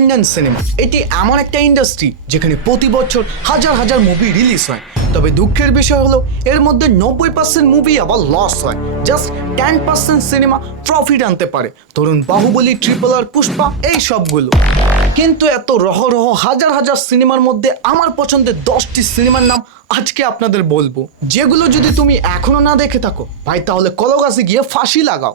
Indian cinema এটি এমন একটা ইন্ডাস্ট্রি যেখানে প্রতি বছর হাজার হাজার মুভি রিলিজ হয়। তবে দুঃখের বিষয় হলো এর মধ্যে 90% মুভি আবার লস হয়, জাস্ট 10% সিনেমা প্রফিট আনতে পারে। ধরুন বাহুবলী, ট্রিপল আর, পুষ্পা, এই সবগুলো। কিন্তু এত রহ হাজার হাজার সিনেমার মধ্যে আমার পছন্দের 10টি সিনেমার নাম আজকে আপনাদের বলবো, যেগুলো যদি তুমি এখনো না দেখে থাকো ভাই তাহলে কলগাছে গিয়ে ফাঁসি লাগাও।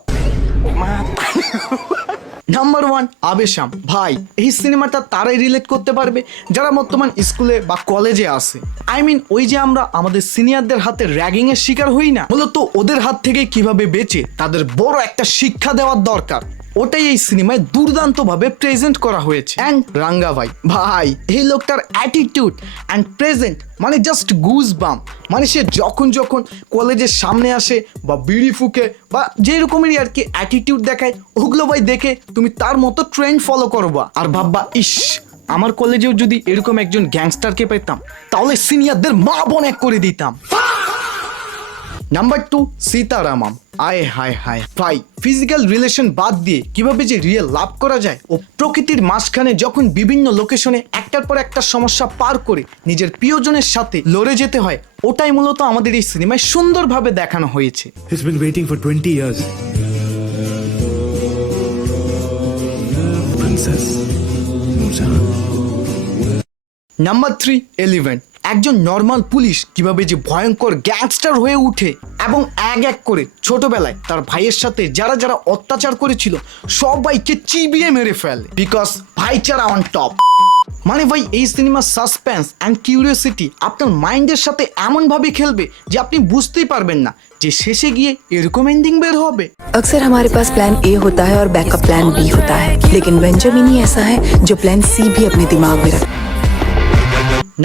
নাম্বার 1 আবেশাম। ভাই এই সিনেমাটা তারাই রিলেট করতে পারবে যারা বর্তমান স্কুলে বা কলেজে আছে। ওই যে আমরা আমাদের সিনিয়রদের হাতে র্যাগিং এর শিকার হই না, মূলত ওদের হাত থেকে কিভাবে বেঁচে তাদের বড় একটা শিক্ষা দেওয়ার দরকার, ওটাই এই সিনেমায় দুর্দান্ত ভাবে প্রেজেন্ট করা হয়েছে। অ্যান্ড রাঙ্গা ভাই এই লোকটার অ্যাটিটিউড অ্যান্ড প্রেজেন্ট মানে জাস্ট গুজ বাম। মানে সে যখন কলেজের সামনে আসে বা বিড়ি ফুকে বা যেরকমেরই আর কি অ্যাটিটিউড দেখায়, ওগুলো ভাই দেখে তুমি তার মতো ট্রেন্ড ফলো করবা আর ভাববা, ইস আমার কলেজেও যদি এরকম একজন গ্যাংস্টারকে পেতাম তাহলে সিনিয়রদের মা বোন এক করে দিতাম। নাম্বার 2 সীতারামম। আয় হায় হায় ভাই, ফিজিক্যাল রিলেশন বাদ দিয়ে কিভাবে যে রিয়েল লাভ করা যায় ও প্রকৃতির মাঝখানে যখন বিভিন্ন লোকেশনে একটার পর একটা সমস্যা পার করে নিজের প্রিয়জনের সাথে লড়ে যেতে হয়, ওটাই মূলত আমাদের এই সিনেমায় সুন্দরভাবে দেখানো হয়েছে। He's been waiting for 20 years. Princess Nurjahan. Number 3 এলিভেন্ট। একজন নর্মাল পুলিশ কিভাবে যে ভয়ঙ্কর গ্যাংস্টার হয়ে উঠে এবং এক করে ছোটবেলায় তার ভাইয়ের সাথে যারা যারা অত্যাচার করেছিল সবাইকে চিবিয়ে মেরে ফেলে, বিকজ ভাইচারা অন টপ। মানে ভাই এই সিনেমার সাসপেন্স অ্যান্ড কিউরিওসিটি আপনার মাইন্ডের সাথে এমন ভাবে খেলবে যে আপনি বুঝতেই পারবেন না যে শেষে গিয়ে এরকম এন্ডিং বের হবে। अक्सर हमारे पास प्लान ए होता है और बैकअप प्लान बी होता है, लेकिन बेंजामिन ही ऐसा है जो प्लान सी भी अपने दिमाग में रखता है।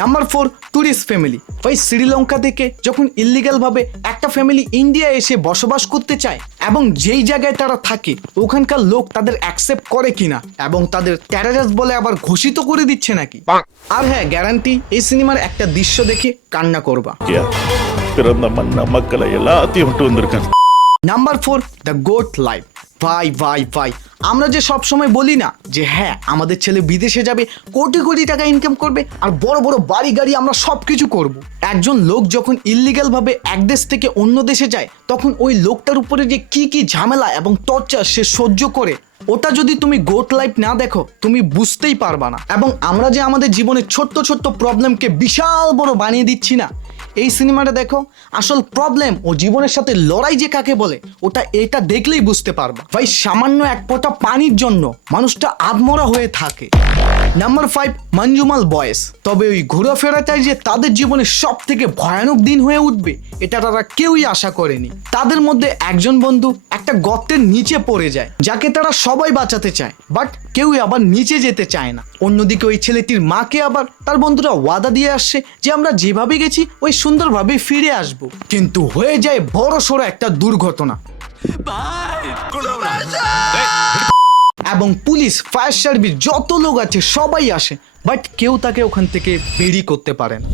Number 4 tourist family. ভাই শ্রীলঙ্কা থেকে যখন ইলিগাল ভাবে একটা ফ্যামিলি ইন্ডিয়া এসে বসবাস করতে চায় এবং যেই জায়গায় তারা থাকে ওখানকার লোক তাদের অ্যাকসেপ্ট করে কিনা এবং তাদের টেররিস্ট বলে আবার ঘোষিত করে দিচ্ছে নাকি। আর হ্যাঁ, গ্যারান্টি এই সিনেমার একটা দৃশ্য দেখে কান্না করবা। பிறந்த மண்ண மக்களை எல்லாத்தையும் விட்டு வந்திருக்கேன்। Number 4 the goat life. ভাই আমরা যে সব সময় বলি না যে হ্যাঁ আমাদের ছেলে বিদেশে যাবে, কোটি কোটি টাকা ইনকাম করবে আর বড় বড় বাড়ি গাড়ি আমরা সবকিছু করব। একজন লোক যখন ইল্লিগাল ভাবে এক দেশ থেকে অন্য দেশে যায় তখন ওই লোকটার উপরে যে কি ঝামেলা এবং টর্চার সে সহ্য করে, ওটা যদি তুমি গোট লাইফ না দেখো তুমি বুঝতেই পারবা না। এবং আমরা যে আমাদের জীবনের ছোট্ট প্রবলেমকে বিশাল বড় বানিয়ে দিচ্ছি না, এই সিনেমাটা দেখো আসল প্রবলেম ও জীবনের সাথে লড়াই যে কাকে বলে ওটা এটা দেখলেই বুঝতে পারবা। ভাই সামান্য এক ফোঁটা পানির জন্য মানুষটা আধমরা হয়ে থাকে। নাম্বার 5 মঞ্জুমাল বয়েস। তবে ওই ঘোরাফেরাটাই যে তাদের জীবনের সব থেকে ভয়ানক দিন হয়ে উঠবে এটা তারা কেউই আশা করেনি। তাদের মধ্যে একজন বন্ধু একটা গর্তের নিচে পড়ে যায় যাকে তারা সবাই বাঁচাতে চায়, বাট কেউই আবার নিচে যেতে চায় না। অন্যদিকে ওই ছেলেটির মাকে আবার তার বন্ধুরা ওয়াদা দিয়ে আসছে যে আমরা যেভাবে গেছি ওই সুন্দরভাবে ফিরে আসব, কিন্তু হয়ে যায় বড় সড়ো একটা দুর্ঘটনা এবং পুলিশ, ফায়ার সার্ভিস যত লোক আছে সবাই আসে, বাট কেউ তাকে ওখান থেকে বেরিয়ে করতে পারে না।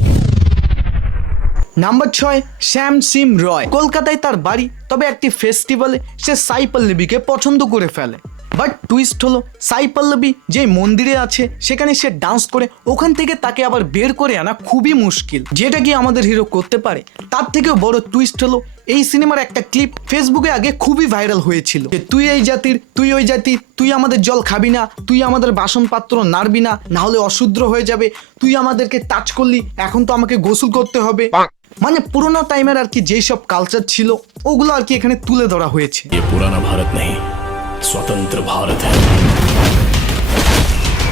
নাম্বার 6 শ্যাম সিম রয়। কলকাতায় তার বাড়ি, তবে একটি ফেস্টিভ্যালে সে সাই পল্লবীকে পছন্দ করে ফেলে। বাট টুইস্ট হলো সাই পল্লবী যে মন্দিরে আছে সেখানে সে ডান্স করে ওখান থেকে তাকে আবার বের করে আনা খুবই মুশকিল, যেটা কি আমাদের হিরো করতে পারে। তার থেকেও বড় টুইস্ট হলো এই সিনেমার একটা ক্লিপ ফেসবুকে আগে খুবই ভাইরাল হয়েছিল যে তুই এই জাতির, তুই ওই জাতির, তুই আমাদের জল খাবি না, তুই আমাদের বাসনপাত্র নাড়বি না, না হলে অশুদ্র হয়ে যাবে, তুই আমাদেরকে টাচ করলি এখন তো আমাকে গোসল করতে হবে। মানে পুরোনো টাইমের আর কি যেই সব কালচার ছিল ওগুলো আর কি এখানে তুলে ধরা হয়েছে। ये पुराना भारत नहीं, स्वतंत्र भारत है।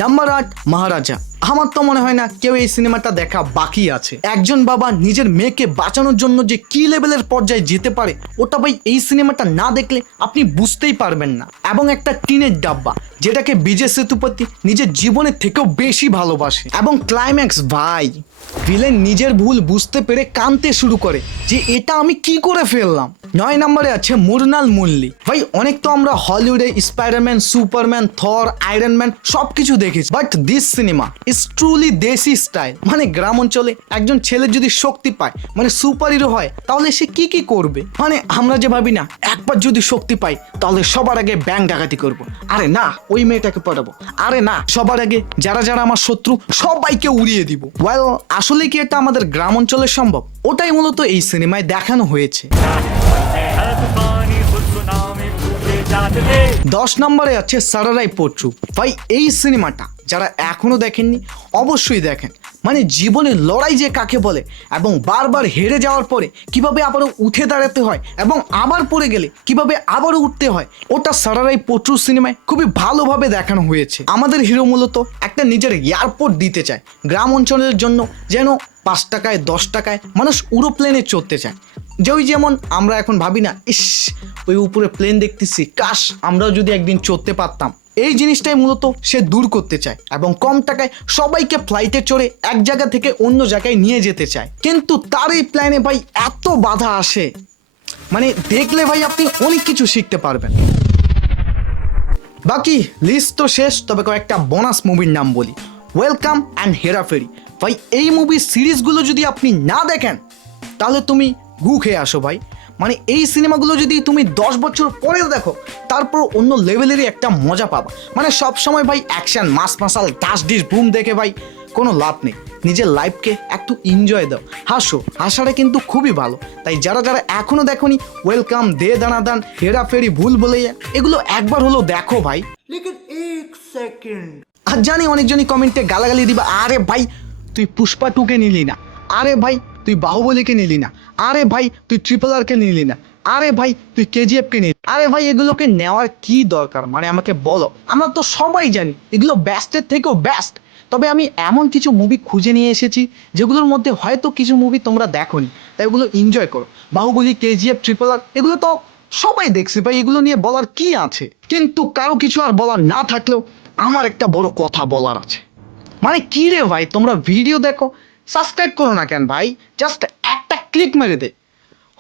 নাম্বার 8 মহারাজা। আমার তো মনে হয় না কেউ এই সিনেমাটা দেখা বাকি আছে। একজন বাবা নিজের মেয়েকে বাঁচানোর জন্য যে কি লেভেলের পর্যায়ে যেতে পারে ওটা ভাই এই সিনেমাটা না দেখলে আপনি বুঝতেই পারবেন না। এবং একটা টিনের ডাব্বা যেটাকে বিজয় সেতুপতি নিজের জীবনের থেকেও বেশি ভালোবাসে। এবং ক্লাইম্যাক্স ভাই, ভিলেন নিজের ভুল বুঝতে পেরে কাঁদতে শুরু করে যে এটা আমি কি করে ফেললাম। 9 নম্বরে আছে মৃণাল মুরলি। ভাই অনেক তো আমরা হলিউডে স্পাইডারম্যান, সুপারম্যান, থর, আয়রন ম্যান সবকিছু দেখেছি, but this cinema is truly দেশি স্টাইল। মানে গ্রাম অঞ্চলে একজন ছেলে যদি শক্তি পায়, মানে সুপার হিরো হয়, তাহলে সে কি কি করবে? মানে আমরা যে ভাবি না একবার যদি শক্তি পাই তাহলে সবার আগে ব্যাংক ডাকাতি করব, আরে না ওই মেয়েটাকে পটাবো, আরে না সবার আগে যারা যারা আমার শত্রু সবাইকে উড়িয়ে দিব। ওয়েল আসলে কি এটা আমাদের গ্রাম অঞ্চলে সম্ভব? ওটাই মূলত এই সিনেমায় দেখানো হয়েছে। 10 নম্বরে আছে সারারাই পোট্রু। ভাই এই সিনেমাটা যারা এখনো দেখেননি অবশ্যই দেখেন। মানে জীবনের লড়াই যে কাকে বলে এবং বারবার হেরে যাওয়ার পরে কিভাবে আবারও উঠে দাঁড়াতে হয় এবং আবার পড়ে গেলে কিভাবে আবারও উঠতে হয়, ওটা সারারাই পোট্রু সিনেমায় খুবই ভালোভাবে দেখানো হয়েছে। আমাদের হিরো মূলত একটা নিজের এয়ারপোর্ট দিতে চায় গ্রাম অঞ্চলের জন্য, যেন 5 টাকায় 10 টাকায় মানুষ উড়োপ্লেনে চড়তে চায়। যে ওই যেমন আমরা এখন ভাবি না, ইস ওই উপরে প্লেন দেখতেছি, কাশ আমরাও যদি একদিন চড়তে পারতাম। এই জিনিসটাই মূলত সে দূর করতে চায় এবং কম টাকায় সবাইকে ফ্লাইটে চড়ে এক জায়গা থেকে অন্য জায়গায় নিয়ে যেতে চায়। কিন্তু তার এই প্ল্যানে ভাই এত বাধা আসে, মানে দেখলে ভাই আপনি অনেক কিছু শিখতে পারবেন। বাকি লিস্ট তো শেষ, তবে কয়েকটা বোনাস মুভির নাম বলি। Welcome and Hera Pheri. ভাই এই মুভির সিরিজগুলো যদি আপনি না দেখেন তাহলে তুমি গু খেয়ে আসো ভাই। মানে এই সিনেমাগুলো যদি তুমি 10 বছর পরেও দেখো তারপর অন্য লেভেলেরই একটা মজা পাবা। মানে সব সময় ভাই অ্যাকশন মাস মাসাল ডাস ডিস বুম দেখে ভাই কোনো লাভ নেই। নিজের লাইফকে একটু এনজয় দাও, হাসো, হাসাটা কিন্তু খুবই ভালো। তাই যারা যারা এখনো দেখোনি ওয়েলকাম, দে দানাদান, হেরাফেরি, ভুল ভুলাইয়া এগুলো একবার হলো দেখো ভাই। আর জানি অনেকজনই কমেন্টে গালাগালি দিবা, আরে ভাই তুই পুষ্পা 2কে নিলি না, আরে ভাই তুই বাহুবলীকে নিলি না, আরে ভাই তুই RRR নিলি না, আরে ভাই তুই KGF-কে নিলি। আরে ভাই এগুলোকে নেওয়ার কি দরকার? মানে আমাকে বলো, আমরা তো সবাই জানি এগুলো বেস্টের থেকেও বেস্ট। তবে আমি এমন কিছু মুভি খুঁজে নিয়ে এসেছি যেগুলোর মধ্যে হয়তো কিছু মুভি তোমরা দেখোনি, তাই ওগুলো এনজয় করো। বাহুবলী, KGF, RRR এগুলো তো সবাই দেখছে ভাই, এগুলো নিয়ে বলার কি আছে? কিন্তু কারো কিছু আর বলার না থাকলেও আমার একটা বড় কথা বলার আছে। মানে কি রে ভাই, তোমরা ভিডিও দেখো, সাবস্ক্রাইব করো না কেন ভাই? জাস্ট একটা ক্লিক মেরে দে,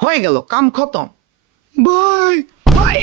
হয়ে গেল, কাম খতম। Bye bye.